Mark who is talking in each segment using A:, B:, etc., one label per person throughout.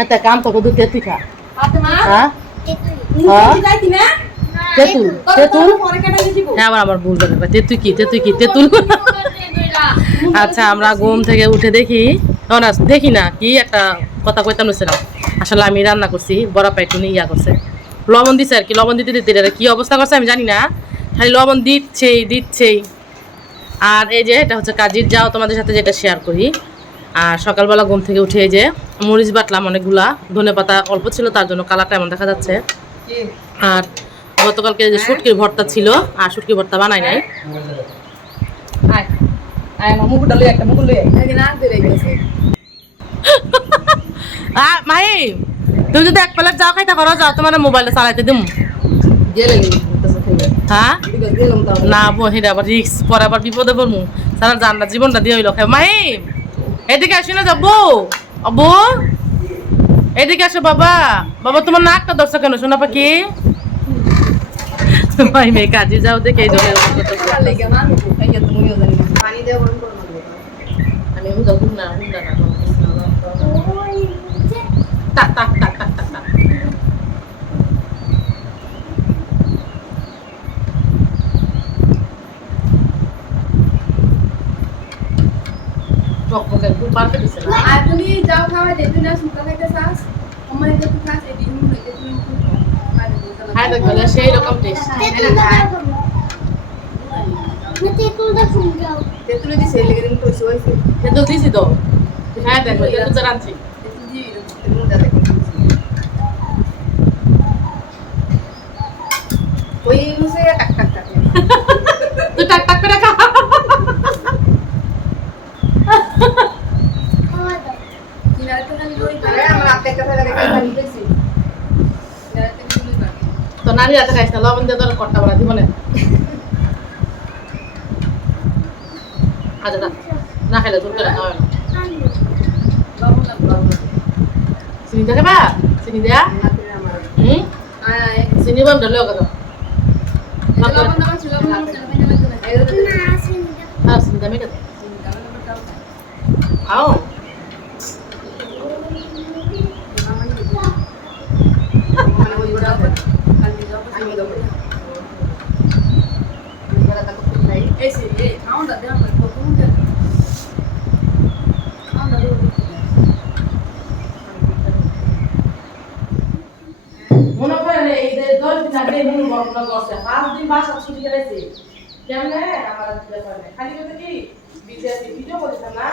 A: হ্যাঁ তা কাম তো দুধ তেতুই খা। হ্যাঁ? হ্যাঁ?
B: না?
A: তেতুল তেতুল
B: কেটে দিব।
A: হ্যাঁ আবার আমার ভুল দেখে তেতুই কি তেতুই কি তেতুল আচ্ছা আমরা ঘুম থেকে উঠে দেখি। না দেখি না কি একটা কথা কইতাম নিছিলাম আসলে আমি রান্না করছি বড় পাইটুনি ইয়া করছে। লবণ দিছে আর কি লবণ দিতে দিতে এটা কি অবস্থা করছে আমি জানি না। খালি লবণ দিচ্ছেই দিচ্ছেই। আর এই যে এটা হচ্ছে কাজির যাও তোমাদের সাথে যেটা শেয়ার করি। আর সকালবেলা ঘুম থেকে উঠে যে মরিচ বাটলাম অনেকগুলা ধনে পাতা অল্প ছিল তার জন্য কালারটা এমন দেখা যাচ্ছে। আর গতকালকে যে শুটকির ভর্তা ছিল আর শুটকির ভর্তা বানাই নাই।
B: আয় আয় আমার মুখটা লই একটা মুখ লই আয়। না দে রেখেছে
A: আ মাই তুমি যদি এক প্লেট যাও খাইতে করো যাও তোমার মোবাইলটা চালাইতে দিম। হ্যাঁ না বহিরে আবার রিক্স পরে আবার বিপদে পড়মু। সারা জানলা জীবনটা দিয়ে হইল খাই মাই এদিকে আসি না যাব। আবু এদিকে আসো বাবা। বাবা তোমার নাকটা দর্শক কেন? শোনা পাখি। মাই মেয়ে কাজে যাও দেখে এই
B: না খাইয়া তুমিও জানি না পানি দেওয়া বন্ধ করে
A: আমি হুদা হুন্না হুন্না না টাক টাক টাক টাক টাক টাক খুব পারতে দিছে না
B: আর তুমি যাও খাওয়া দে তুই না সুতা খাইতে চাস আমার এটা তুই খাস এটি হুম হইতে তুমি
A: খাই দেখবে সেই রকম টেস্ট
B: তেতুলে দিছে লেগে দিন কইছো হইছে
A: কিন্তু দিছি তো। খাই দেখবে এটা তো রাঁধছি।
B: তেতুল দিয়ে তেতুল দাদা ওই মুসে টাক টাক টাক
A: তুই টাক টাক করে খা
B: কিনারে তো খালি লই পারে আমার আপে কথা লাগে খালি পেছি কিনারে তো লই পারে
A: তো নানি রাতে খাইছ না লবণ দিয়ে তোর কট্টা বড়া দিব না। আচ্ছা না না খাইলে না। চিনি দেখে বা চিনি দেয়া? হুম? চিনি বন্ধ লোক
B: দাও ছিল লবণ দাও ছিল বাইনা লাগবে না এই
A: আর চিনি দামি কথা খাও
B: মানে ওই দাও কালকে দাও আমি দাও এই সে এই খাওয়া দাও না কত মুখে খাওয়া দাও
A: মনে করেন এই যে দশ দিন আগে মনে ঘটনা করছে, পাঁচ দিন বাসা ছুটি কেমনে? আমার খালি কথা কি বিদেশি ভিডিও করেছে না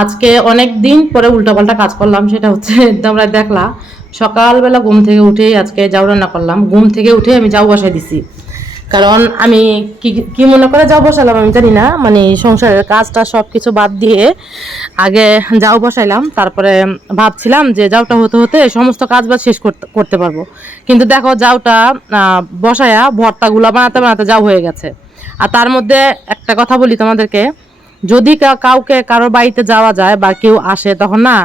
A: আজকে অনেক দিন পরে উল্টাপাল্টা কাজ করলাম, সেটা হচ্ছে তোমরা দেখলা। সকালবেলা ঘুম থেকে উঠেই আজকে যাও রান্না করলাম। ঘুম থেকে উঠে আমি যাও বসাই দিছি। কারণ আমি কি কি মনে করে যাও বসালাম আমি জানি না মানে সংসারের কাজটা সব কিছু বাদ দিয়ে আগে যাও বসাইলাম, তারপরে ভাবছিলাম যে যাওটা হতে হতে সমস্ত কাজ বাজ শেষ করতে করতে পারব। কিন্তু দেখো যাওটা বসায়া ভর্তাগুলো বানাতে বানাতে যাও হয়ে গেছে। আর তার মধ্যে একটা কথা বলি তোমাদেরকে, যদি কাউকে কারোর বাড়িতে যাওয়া যায় বা কেউ আসে তখন না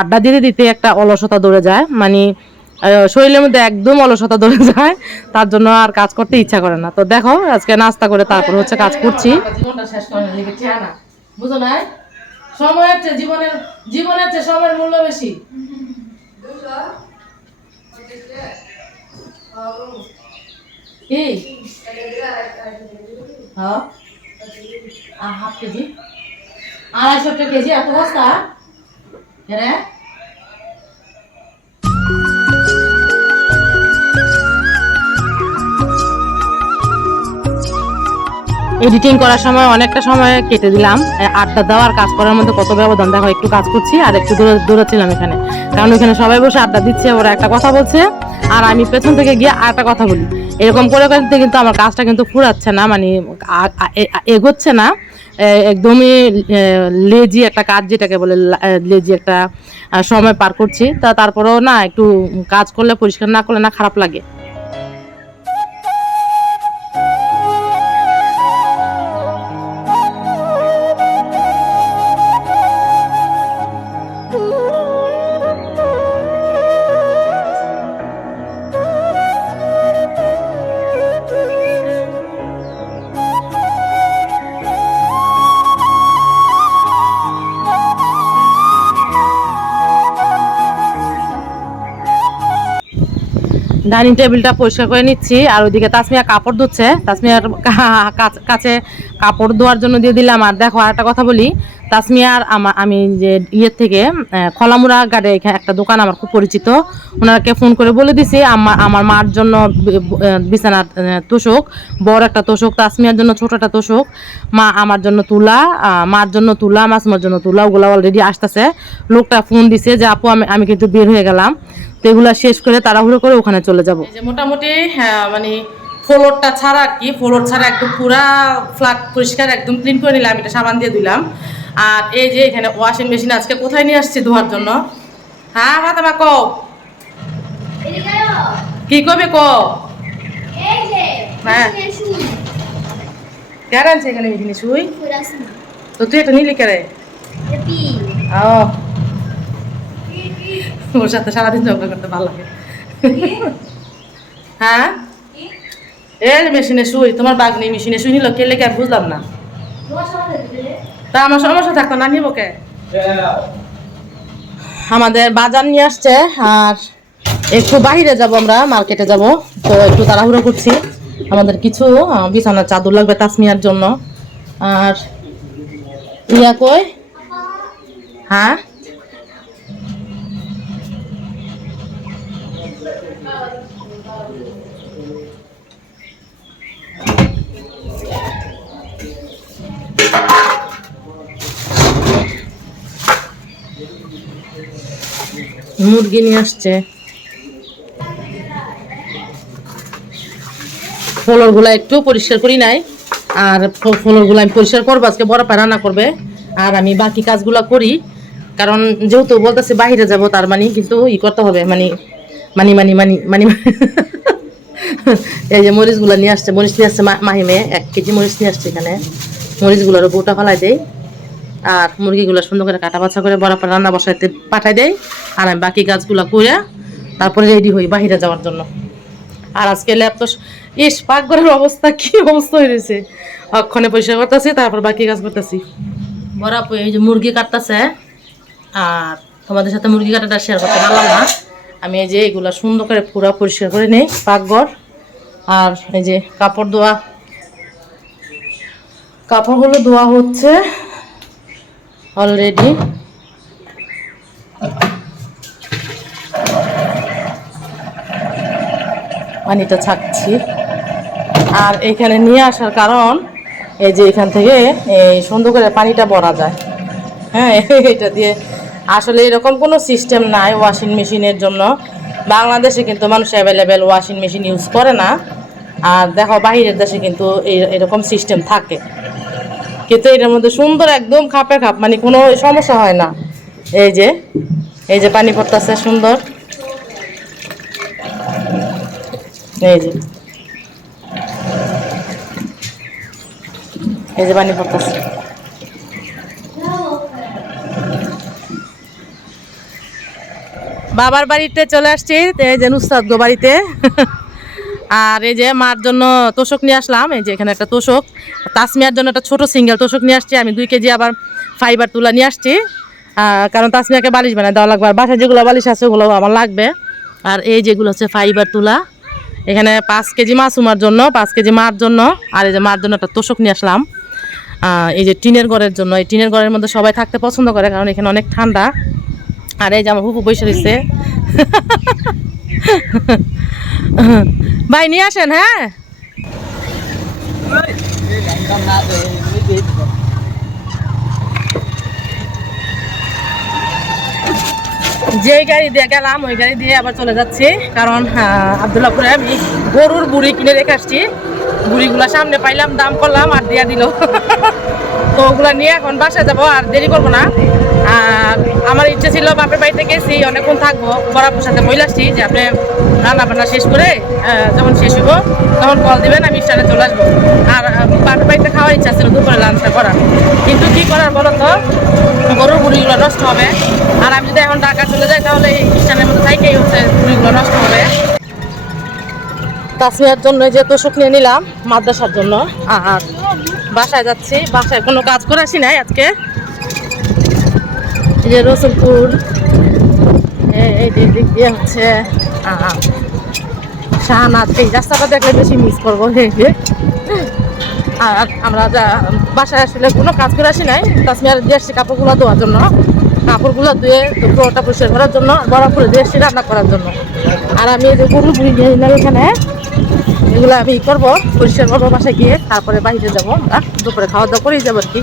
A: আড্ডা দিতে দিতে একটা অলসতা দৌড়ে যায়। মানে শরীরের মধ্যে একদম অলসতা দৌড়ে যায়, তার জন্য আর কাজ করতে ইচ্ছা করে না। তো দেখো, আজকে নাস্তা করে তারপর হচ্ছে কাজ করছি। হ্যাঁ। আড়াইশো কেজি, এত বস্তা? এডিটিং করার সময় অনেকটা সময় কেটে দিলাম। আড্ডা দেওয়ার কাজ করার মধ্যে কত ব্যবধান? দেখো, একটু কাজ করছি আর একটু দূরে দূরাচ্ছিলাম এখানে। কারণ ওখানে সবাই বসে আড্ডা দিচ্ছে, ওরা একটা কথা বলছে আর আমি পেছন থেকে গিয়ে আর একটা কথা বলি। এরকম করে কিন্তু আমার কাজটা কিন্তু ফুরাচ্ছে না মানে এগোচ্ছে না। একদমই লেজি একটা কাজ যেটাকে বলে লেজি একটা সময় পার করছি। তা তারপরেও না, একটু কাজ করলে, পরিষ্কার না করলে না খারাপ লাগে। ডাইনিং টেবিলটা পরিষ্কার করে নিচ্ছি, আর ওইদিকে তাসমিয়া কাপড় ধুচ্ছে। তাসমিয়ার কাছে কাপড় ধোয়ার জন্য দিয়ে দিলাম। আর দেখো, আর একটা কথা বলি তাসমিয়ার আমার আমি যে ইয়ের থেকে গাড়ে এখানে একটা দোকান আমার খুব পরিচিত। ওনাকে ফোন করে বলে দিছি আমার আমার মার জন্য বিছানার তোষক বড় একটা তোষক তাসমিয়ার জন্য ছোট একটা তোষক মা আমার জন্য তুলা মার জন্য তুলা মাসুমার জন্য তুলা ওগুলো অলরেডি আসতেছে। লোকটা ফোন দিছে যে আপু আমি আমি কিন্তু বের হয়ে গেলাম। তো এগুলা শেষ করে তাড়াহুড়ো করে ওখানে চলে যাব। মোটামুটি হ্যাঁ, মানে ফ্লোরটা ছাড়া আর কি ফ্লোর ছাড়া একদম পুরা ফ্ল্যাট পরিষ্কার একদম ক্লিন করে নিলাম এটা সাবান দিয়ে দিলাম আর এই যে এখানে ওয়াশিং মেশিন আজকে কোথায় নিয়ে আসছি ধোয়ার জন্য? হ্যাঁ ফাতেমা ক কি কবে ক হ্যাঁ এখানে তো তুই নিলি ওর সাথে সারাদিন করতে ভালো হ্যাঁ? এই মেশিনে শুই, তোমার বাঘ নেই মেশিনে শুই নিল, কে লেগে আর বুঝলাম না। তা আমার সমস্যা থাকতো না, নিব কে? আমাদের বাজার নিয়ে আসছে, আর একটু বাহিরে যাব আমরা, মার্কেটে যাব। তো একটু তাড়াহুড়ো করছি। আমাদের কিছু বিছানার চাদর লাগবে তাসমিয়ার জন্য। আর ইয়া কই? হ্যাঁ? মুরগি নিয়ে আসছে। ফলরগুলা একটু পরিষ্কার করি নাই। আর ফলরগুলো আমি পরিষ্কার করব, আজকে বড় পা রান্না করবে। আর আমি বাকি কাজগুলো করি। কারণ যেহেতু বলতেছে বাহিরে যাব, তার মানে কিন্তু ই করতে হবে। মানে মানি মানি মানি মানি এই যে মরিচগুলো নিয়ে আসছে, মরিচ নিয়ে আসছে মাহিমে, এক কেজি মরিচ নিয়ে আসছে এখানে। মরিচগুলোর বউটা ফেলাই দেয় আর মুরগিগুলো সুন্দর করে কাটা বাছা করে বরাবর রান্না বসাইতে পাঠাই দেয়। আর আমি বাকি কাজগুলো করে তারপরে রেডি হই বাহিরে যাওয়ার জন্য। আর আজকে ল্যাব তো ইস, পাকঘরের অবস্থা কি অবস্থা হয়ে রয়েছে অক্ষণে পরিষ্কার করতেছি, তারপর বাকি কাজ করতেছি। বরাবর এই যে মুরগি কাটতেছে, আর তোমাদের সাথে মুরগি কাটাটা শেয়ার করতে পারলাম না। আমি এই যে এগুলো সুন্দর করে পুরো পরিষ্কার করে নেই, পাকঘর। আর এই যে কাপড় ধোয়া। কাপড়গুলো ধোয়া হচ্ছে অলরেডি পানিটা ছাকছি। আর এখানে নিয়ে আসার কারণ, এই যে এখান থেকে এই সুন্দর করে পানিটা ভরা যায়। হ্যাঁ এটা দিয়ে আসলে এরকম কোনো সিস্টেম নাই ওয়াশিং মেশিনের জন্য। বাংলাদেশে কিন্তু মানুষ অ্যাভেলেবেল ওয়াশিং মেশিন ইউজ করে না। আর দেখো বাইরের দেশে কিন্তু এই- এরকম সিস্টেম থাকে। কিন্তু এটার মধ্যে সুন্দর একদম খাপে খাপ মানে কোনো সমস্যা হয় না। এই যে এই যে পানি পড়তেছে, সুন্দর। এই যে। এই যে পানি পড়তেছে। বাবার বাড়িতে চলে আসছি, এই যে নুসরাত গো বাড়িতে। আর এই যে মার জন্য তোষক নিয়ে আসলাম, এই যে এখানে একটা তোষক। তাসমিয়ার জন্য একটা ছোট সিঙ্গেল তোষক নিয়ে আসছি, আমি দুই কেজি আবার ফাইবার তুলা নিয়ে আসছি। কারণ তাসমিয়াকে বালিশ বানায় দেওয়া লাগবে, আর বাসায় যেগুলো বালিশ আছে ওগুলো আমার লাগবে। আর এই যেগুলো হচ্ছে ফাইবার তুলা, এখানে পাঁচ কেজি মাসুমার জন্য, পাঁচ কেজি মার জন্য, আর এই যে মার জন্য একটা তোষক নিয়ে আসলাম। এই যে টিনের ঘরের জন্য, এই টিনের ঘরের মধ্যে সবাই থাকতে পছন্দ করে, কারণ এখানে অনেক ঠান্ডা। আর এই যে আমার হুপু বসে দিচ্ছে ভাই, নিয়ে আসেন হ্যাঁ? যে গাড়ি দিয়ে গেলাম, ওই গাড়ি দিয়ে আবার চলে যাচ্ছি। কারণ আবদুল্লাপুরে আমি গরুর বুড়ি কিনে রেখে আসছি। বুড়িগুলা সামনে পাইলাম, দাম করলাম আর দিয়া দিল। তো ওগুলা নিয়ে এখন বাসায় যাব আর দেরি করব না। আর আমার ইচ্ছে ছিল, বাপের বাড়িতে গেছি, অনেকক্ষণ থাকব, বরাবর সাথে বলে আসছি যে আপনি রান্না বান্না শেষ করে যখন শেষ হইব, তখন কল দিবেন, আমি স্টানে চলে আসব। আর বাপের বাড়িতে খাওয়ার ইচ্ছা ছিল, দুপুরে লাঞ্চটা করার। কিন্তু কী করার বলো তো? গরুর বুড়িগুলো নষ্ট হবে। আর আমি যদি এখন ঢাকা চলে যাই, তাহলে এই স্টানের মধ্যে থাকেই হচ্ছে বুড়িগুলো নষ্ট হবে। তাসমিয়ার জন্য যে তোষক নিয়ে নিলাম, মাদ্রাসার জন্য। আর বাসায় যাচ্ছি, বাসায় কোনো কাজ করে আসি নাই আজকে। যে রসুলপুর দিক দিয়ে হচ্ছে শাহনাথ এই রাস্তাটা দেখলে বেশি মিস করব। আর আমরা যা বাসায় আসলে কোনো কাজ করে আসি নাই। তাছাড়া দিয়ে আসছি কাপড়গুলো ধোয়ার জন্য। কাপড়গুলো ধুয়ে পুরোটা পরিষ্কার করার জন্য, বড় করে দিয়ে আসছি রান্না করার জন্য। আর আমি এই গরু বুড়ি নিয়ে নিলাম এখানে, এগুলো আমি করব, পরিষ্কার করব বাসায় গিয়ে, তারপরে বাইরে যাব আমরা, দুপুরে খাওয়া দাওয়া করেই যাব আর কি।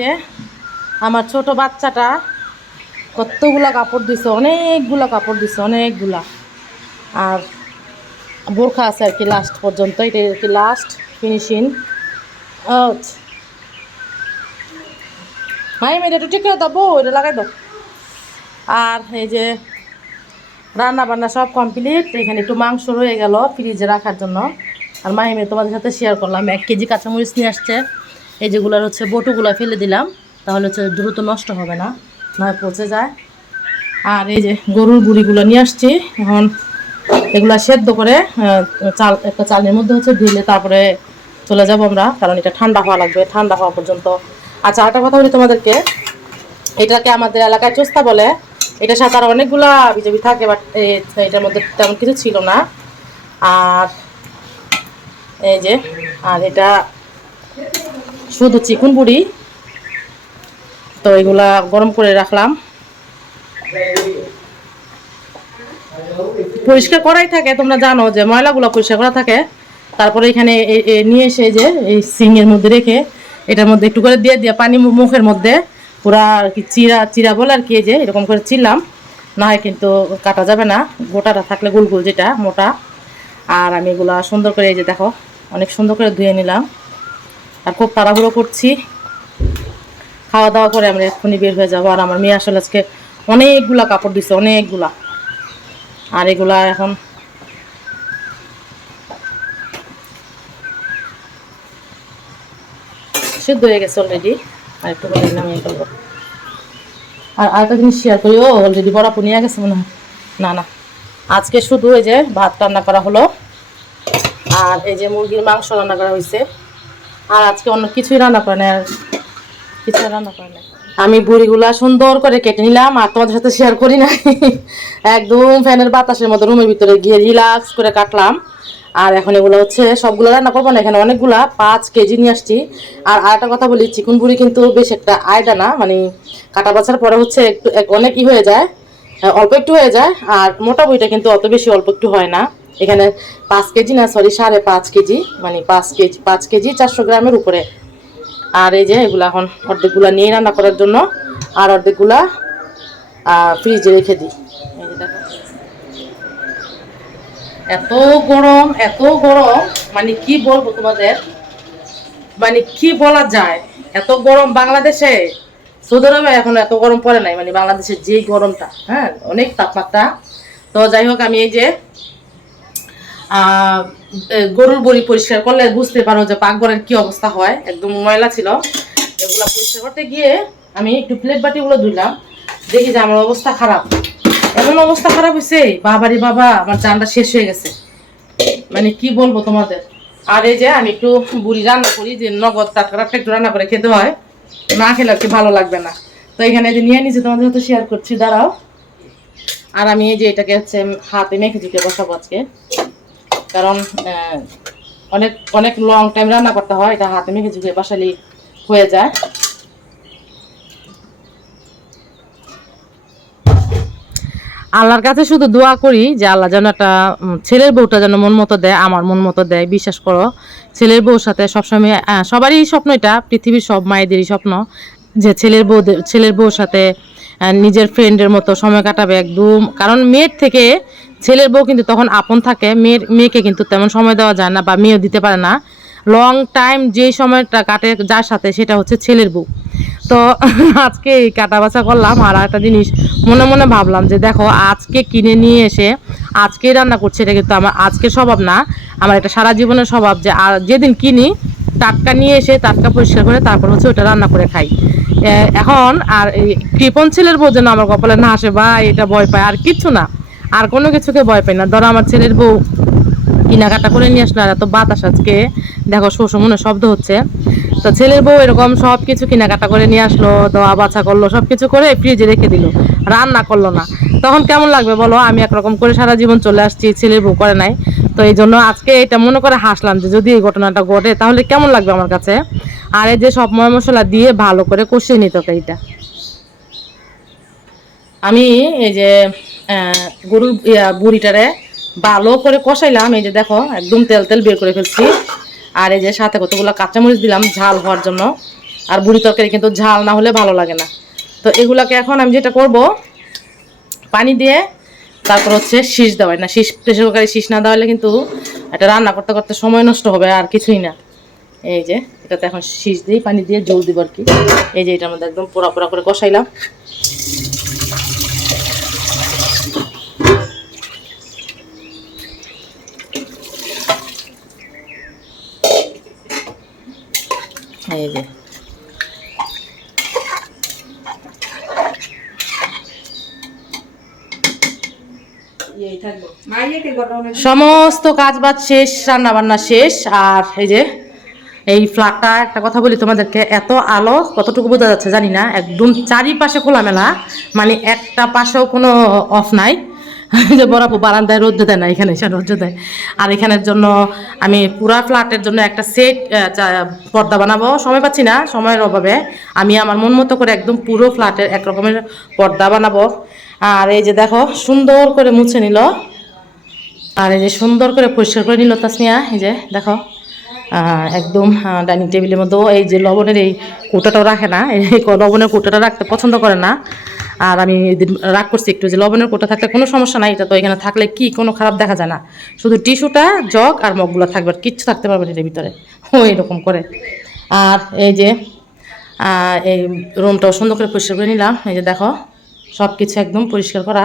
A: যে আমার ছোট বাচ্চাটা কতগুলা কাপড় দিছে, অনেকগুলা কাপড় দিছে, অনেকগুলা। আর বোরখা আছে আর কি লাস্ট পর্যন্ত, এটা আর কি লাস্ট ফিনিশিং মাই মেয়েটা একটু ঠিক করে দেবো এটা লাগাই দাও। আর এই যে রান্না বান্না সব কমপ্লিট এখানে একটু মাংস রয়ে গেল ফ্রিজে রাখার জন্য। আর মাহিমে তোমাদের সাথে শেয়ার করলাম, এক কেজি কাঁচামরিচ নিয়ে আসছে। এই যেগুলোর হচ্ছে বটুগুলো ফেলে দিলাম, তাহলে হচ্ছে দ্রুত নষ্ট হবে না, নয় পচে যায়। আর এই যে গরুর গুঁড়িগুলো নিয়ে আসছি, এখন এগুলা সেদ্ধ করে চাল, একটা চালের মধ্যে হচ্ছে ঢেলে তারপরে চলে যাব আমরা, কারণ এটা ঠান্ডা হওয়া লাগবে, ঠান্ডা হওয়া পর্যন্ত। আচ্ছা একটা কথা বলি তোমাদেরকে। এটাকে আমাদের এলাকায় চোস্তা বলে। এটা সাথে আর অনেকগুলা বিজেপি থাকে বাট এটার মধ্যে তেমন কিছু ছিল না। আর এই যে, আর এটা শুধু চিকুন বুড়ি তো এগুলা গরম করে রাখলাম। পরিষ্কার করাই থাকে, তোমরা জানো যে ময়লাগুলো পরিষ্কার করা থাকে। তারপরে এখানে নিয়ে এসে যে, এই সিংয়ের মধ্যে রেখে, এটার মধ্যে একটু করে দিয়ে দিয়ে পানি মুখের মধ্যে, পুরা আর কি চিরা চিরা বলে আর কি যে, এরকম করে চিরলাম। না হয় কিন্তু কাটা যাবে না, গোটাটা থাকলে গোল গোল যেটা, মোটা। আর আমি এগুলা সুন্দর করে এই যে দেখো, অনেক সুন্দর করে ধুয়ে নিলাম। আর খুব তাড়াহুড়ো করছি। খাওয়া দাওয়া করে আমরা এক্ষুনি বের হয়ে যাব। আর আমার মেয়ে আসলে আজকে অনেকগুলা কাপড় দিছে, অনেকগুলা। আর এগুলা এখন সিদ্ধ হয়ে গেছে অলরেডি আর একটু করে নামিয়ে ফেলব। আর আরেকটা জিনিস শেয়ার করি, ও অলরেডি বড়া নিয়ে গেছে মনে হয়। না না। আজকে শুধু এই যে ভাত রান্না করা হলো, আর এই যে মুরগির মাংস রান্না করা হয়েছে। আর আজকে অন্য কিছুই রান্না করে না আর কিছু রান্না করে না আমি বুড়িগুলা সুন্দর করে কেটে নিলাম, আর তোমাদের সাথে শেয়ার করি না একদম ফ্যানের বাতাসের মতো রুমের ভিতরে গিয়ে রিল্যাক্স করে কাটলাম। আর এখন এগুলো হচ্ছে, সবগুলো রান্না করব না, এখানে অনেকগুলা, পাঁচ কেজি নিয়ে আসছি। আর আরেকটা কথা বলি, চিকুন বুড়ি কিন্তু বেশ একটা আয়দা না মানে কাটা বাছার পরে হচ্ছে একটু, এক- অনেক ই হয়ে যায় অল্প একটু হয়ে যায়, আর মোটা বইটা কিন্তু অত বেশি অল্প একটু হয় না। এখানে পাঁচ কেজি না সরি সাড়ে পাঁচ কেজি মানে পাঁচ কেজি পাঁচ কেজি চারশো গ্রামের উপরে। আর এই যে এগুলো এখন অর্ধেকগুলা নিয়ে রান্না করার জন্য, আর অর্ধেকগুলা ফ্রিজে রেখে দিই। এত গরম এত গরম মানে কি বলব তোমাদের? মানে কি বলা যায়? এত গরম বাংলাদেশে? সৌদি আরবে এখন এত গরম পড়ে নাই মানে বাংলাদেশের যে গরমটা হ্যাঁ অনেক তাপমাত্রা। তো যাই হোক, আমি এই যে গরুর বড়ি পরিষ্কার করলে বুঝতে পারো যে পাকঘরের কি অবস্থা হয়। একদম ময়লা ছিল। এগুলো পরিষ্কার করতে গিয়ে আমি একটু প্লেট বাটিগুলো ধুইলাম। দেখি যে আমার অবস্থা খারাপ। এমন অবস্থা খারাপ হয়েছে বাবারে বাবা, আমার জানটা শেষ হয়ে গেছে। মানে কি বলব তোমাদের? আর এই যে আমি একটু বুড়ি রান্না করি, যে নগদ টাটকা একটু রান্না করে খেতে হয়, না খেলে আর কি ভালো লাগবে না। তো এখানে যে নিয়ে নিয়েছি, তোমাদের সাথে শেয়ার করছি, দাঁড়াও। আর আমি এই যে এটাকে হচ্ছে হাতে মেখে ঝুঁকে বসাবো আজকে। কারণ অনেক অনেক লং টাইম রান্না করতে হয়, এটা হাতে মেখে ঝুঁকে বসালি হয়ে যায়। আল্লাহর কাছে শুধু দোয়া করি যে আল্লাহ যেন একটা ছেলের বউটা যেন মন মতো দেয়, আমার মন মতো দেয়, বিশ্বাস করো। ছেলের বউর সাথে সবসময় সবারই স্বপ্ন এটা, পৃথিবীর সব মায়েদেরই স্বপ্ন যে ছেলের বউ ছেলের বউর সাথে নিজের ফ্রেন্ডের মতো সময় কাটাবে একদম। কারণ মেয়ের থেকে ছেলের বউ কিন্তু তখন আপন থাকে, মেয়ের, মেয়েকে কিন্তু তেমন সময় দেওয়া যায় না বা মেয়েও দিতে পারে না। লং টাইম যেই সময়টা কাটে যার সাথে সেটা হচ্ছে ছেলের বউ। তো আজকে এই কাটা বাছা করলাম আর একটা জিনিস মনে মনে ভাবলাম যে দেখো, আজকে কিনে নিয়ে এসে আজকে রান্না করছে, এটা কিন্তু আমার আজকের স্বভাব না। আমার এটা সারা জীবনের স্বভাব যে আর যেদিন কিনি, টাটকা নিয়ে এসে টাটকা পরিষ্কার করে তারপর হচ্ছে ওটা রান্না করে খাই। এখন আর এই কৃপন ছেলের বউ যেন আমার কপালে না আসে বা এটা ভয় পায়, আর কিচ্ছু না। আর কোনো কিছুকে ভয় পাই না। ধরো আমার ছেলের বউ কেনাকাটা করে নিয়ে আসলো আর এত বাতাস আজকে। দেখো শোষো মনে শব্দ হচ্ছে। তো ছেলের বউ এরকম সব কিছু কেনাকাটা করে নিয়ে আসলো দোয়া বাছা করল সব কিছু করে ফ্রিজে রেখে দিল, রান্না করল না। তখন কেমন লাগবে বলো? আমি একরকম করে সারা জীবন চলে আসছি, ছেলের বউ করে নাই। তো এই জন্য আজকে এটা মনে করে হাসলাম যে যদি এই ঘটনাটা ঘটে, তাহলে কেমন লাগবে আমার কাছে? আর এই যে সব ময় মশলা দিয়ে ভালো করে কষিয়ে নিত এইটা। আমি এই যে গরুর বুড়িটারে ভালো করে কষাইলাম। এই যে দেখো, একদম তেল তেল বের করে ফেলছি। আর এই যে সাথে কতগুলো কাঁচামরিচ দিলাম ঝাল হওয়ার জন্য। আর বুড়ি তরকারি কিন্তু ঝাল না হলে ভালো লাগে না। তো এগুলাকে এখন আমি যেটা করব, পানি দিয়ে তারপর হচ্ছে শীষ দেওয়াই না, শীষ, প্রেশার কুকারে শীষ না দেওয়ালে কিন্তু এটা রান্না করতে করতে সময় নষ্ট হবে, আর কিছুই না। এই যে, এটাতে এখন শীষ দিই, পানি দিয়ে জল দিব আর কি। এই যে এটার মধ্যে একদম পোড়া পোড়া করে কষাইলাম। এই সমস্ত কাজ বাজ শেষ, রান্না বান্না শেষ, আর এই যে, এই ফ্ল্যাটটা, একটা কথা বলি তোমাদেরকে, এত আলো, কতটুকু বোঝা যাচ্ছে জানি না, একদম চারিপাশে খোলামেলা মানে একটা পাশেও কোনো অফ নাই। যে বরাবর বারান্দায় রোদ্দ দেয় না, এখানে এসে রোদ্দ দেয়। আর এখানের জন্য আমি পুরা ফ্ল্যাটের জন্য একটা সেট পর্দা বানাবো। সময় পাচ্ছি না, সময়ের অভাবে। আমি আমার মন মতো করে একদম পুরো ফ্ল্যাটের এক রকমের পর্দা বানাবো। আর এই যে দেখো, সুন্দর করে মুছে নিল। আর এই যে সুন্দর করে পরিষ্কার করে নিল তাসনিয়া, এই যে দেখো। একদম ডাইনিং টেবিলের মধ্যেও এই যে লবণের এই কোটাটাও রাখে না। এই লবণের কোটাটা রাখতে পছন্দ করে না। আর আমি রাগ করছি একটু যে লবণের কোটা থাকলে কোনো সমস্যা নাই, এটা তো এখানে থাকলে কি কোনো খারাপ দেখা যায় না। শুধু টিস্যুটা, জগ আর মগগুলো থাকবে আর কিচ্ছু থাকতে পারবে না এটার ভিতরে। ও, এরকম করে। আর এই যে এই রুমটাও সুন্দর করে পরিষ্কার করে নিলাম। এই যে দেখো সব কিছু একদম পরিষ্কার করা।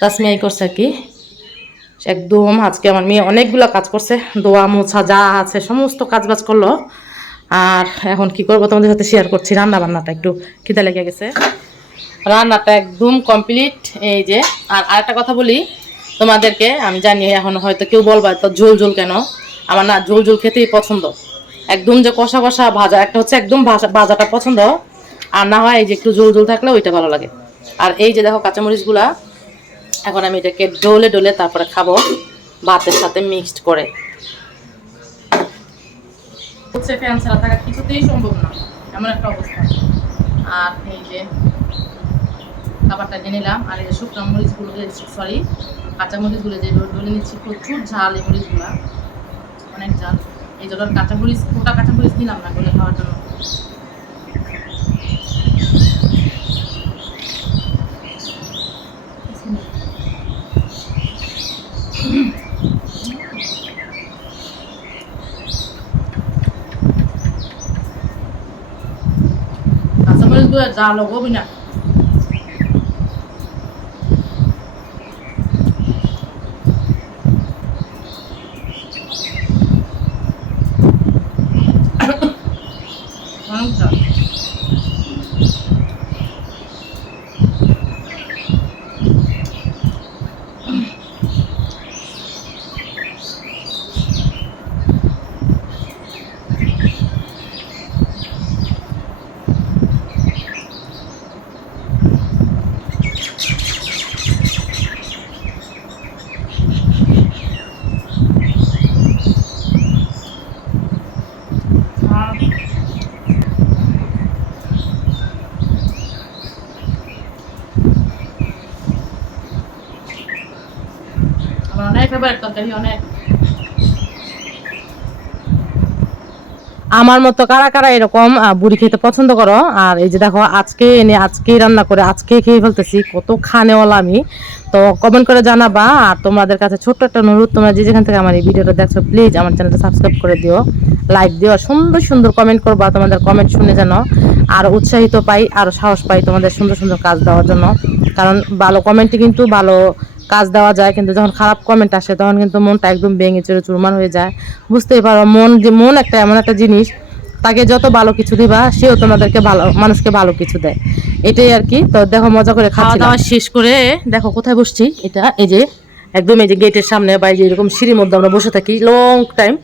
A: তাসমিয়াই করছে আর কি। একদম আজকে আমার মেয়ে অনেকগুলো কাজ করছে। দোয়া, মোছা, যা আছে, সমস্ত কাজ বাজ করল। আর এখন কি করব তোমাদের সাথে শেয়ার করছি রান্না বান্নাটা একটু খিদে লেগে গেছে। রান্নাটা একদম কমপ্লিট এই যে। আর আরেকটা কথা বলি, তোমাদেরকে আমি জানি এখন হয়তো কেউ বলবা তো ঝোল ঝোল কেন? আমার না ঝোল ঝোল খেতেই পছন্দ। একদম যে কষা কষা ভাজা, একটা হচ্ছে একদম ভাজা- ভাজাটা পছন্দ। আর না হয় এই যে একটু ঝোল ঝোল থাকলে ওইটা ভালো লাগে। আর এই যে দেখো কাঁচামরিচগুলা, এখন আমি এটাকে ডলে ডলে তারপরে খাব, ভাতের সাথে মিক্সড করে। হচ্ছে ফ্যান ছাড়া থাকা কিছুতেই সম্ভব না, এমন একটা অবস্থা। আর এই যে খাবারটা নিয়ে নিলাম। আর এই শুকনো মরিচগুলো সরি কাঁচা মরিচগুলো যে ডলে নিচ্ছি, প্রচুর ঝাল এই মরিচগুলা। অনেক ঝাল। এই জন্য কাঁচা মরিচ, গোটা কাঁচা মরিচ নিলাম না গলে খাওয়ার জন্য। কাঁচা মরিচগুলো জাল হবে না অনেক ঝাল আর আমার অনেক ফেভারিট আমার মতো কারা কারা এরকম বুড়ি খেতে পছন্দ করো, আর এই যে দেখো, আজকে এনে আজকেই রান্না করে আজকে খেয়ে ফেলতেছি, কত খানেওয়ালা আমি। তো কমেন্ট করে জানাবা, আর তোমাদের কাছে ছোট্ট একটা অনুরোধ, তোমরা যে যেখান থেকে আমার এই ভিডিওটা দেখছ প্লিজ আমার চ্যানেলটা সাবস্ক্রাইব করে দিও লাইক দিও সুন্দর সুন্দর কমেন্ট করবা, তোমাদের কমেন্ট শুনে যেন আর উৎসাহিত পাই, আর সাহস পাই তোমাদের সুন্দর সুন্দর কাজ দেওয়ার জন্য। কারণ ভালো কমেন্টে কিন্তু ভালো কাজ দেওয়া যায় কিন্তু যখন খারাপ কমেন্ট আসে তখন কিন্তু মনটা একদম ভেঙে চড়ে চুরমান হয়ে যায়। বুঝতেই পারো মন যে মন একটা এমন একটা জিনিস তাকে যত ভালো কিছু দিবা সেও তোমাদেরকে ভালো মানুষকে ভালো কিছু দেয়। এটাই আর কি। তো দেখো মজা করে খাওয়া দাওয়া শেষ করে দেখো কোথায় বসছি? এটা এই যে একদম এই যে গেটের সামনে বা এরকম সিঁড়ির মধ্যে আমরা বসে থাকি লং টাইম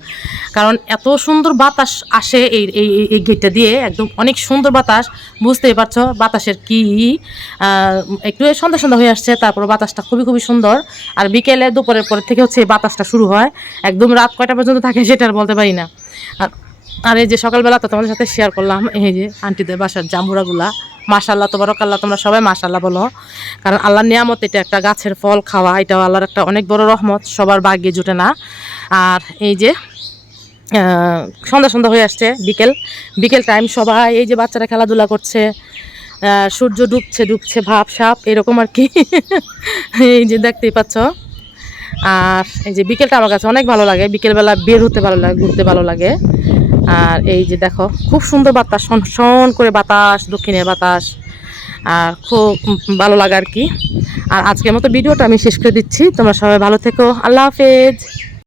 A: কারণ এত সুন্দর বাতাস আসে এই এই, এই- গেটটা দিয়ে, একদম অনেক সুন্দর বাতাস, বুঝতেই পারছ বাতাসের কি একটু সন্ধ্যা সন্ধ্যা হয়ে আসছে, তারপর বাতাসটা খুবই খুবই সুন্দর। আর বিকেলে দুপুরের পরে থেকে হচ্ছে এই বাতাসটা শুরু হয়। একদম রাত কয়টা পর্যন্ত থাকে সেটা আর বলতে পারি না। আর আর এই যে সকালবেলা তো তোমাদের সাথে শেয়ার করলাম, এই যে আন্টিদের বাসার জাম্বুরাগুলা। মাশাল্লাহ তোবারকাল্লাহ, তোমরা সবাই মাশাল্লাহ বলো। কারণ আল্লাহর নিয়ামত এটা একটা গাছের ফল খাওয়া, এটাও আল্লাহর একটা অনেক বড় রহমত, সবার ভাগ্যে জুটে না। আর এই যে সন্ধ্যা সন্ধ্যা হয়ে আসছে, বিকেল বিকেল টাইম সবাই এই যে বাচ্চারা খেলাধুলা করছে সূর্য ডুবছে ডুবছে, ভাব, সাপ, এরকম আর কি। এই যে দেখতেই পাচ্ছ। আর এই যে বিকেলটা আমার কাছে অনেক ভালো লাগে, বিকেলবেলা বের হতে ভালো লাগে, ঘুরতে ভালো লাগে। আর এই যে দেখো, খুব সুন্দর বাতাস, শন শন করে বাতাস, দক্ষিণের বাতাস। আর খুব ভালো লাগে আর কি। আর আজকের মতো ভিডিওটা আমি শেষ করে দিচ্ছি। তোমরা সবাই ভালো থেকো। আল্লাহ হাফেজ।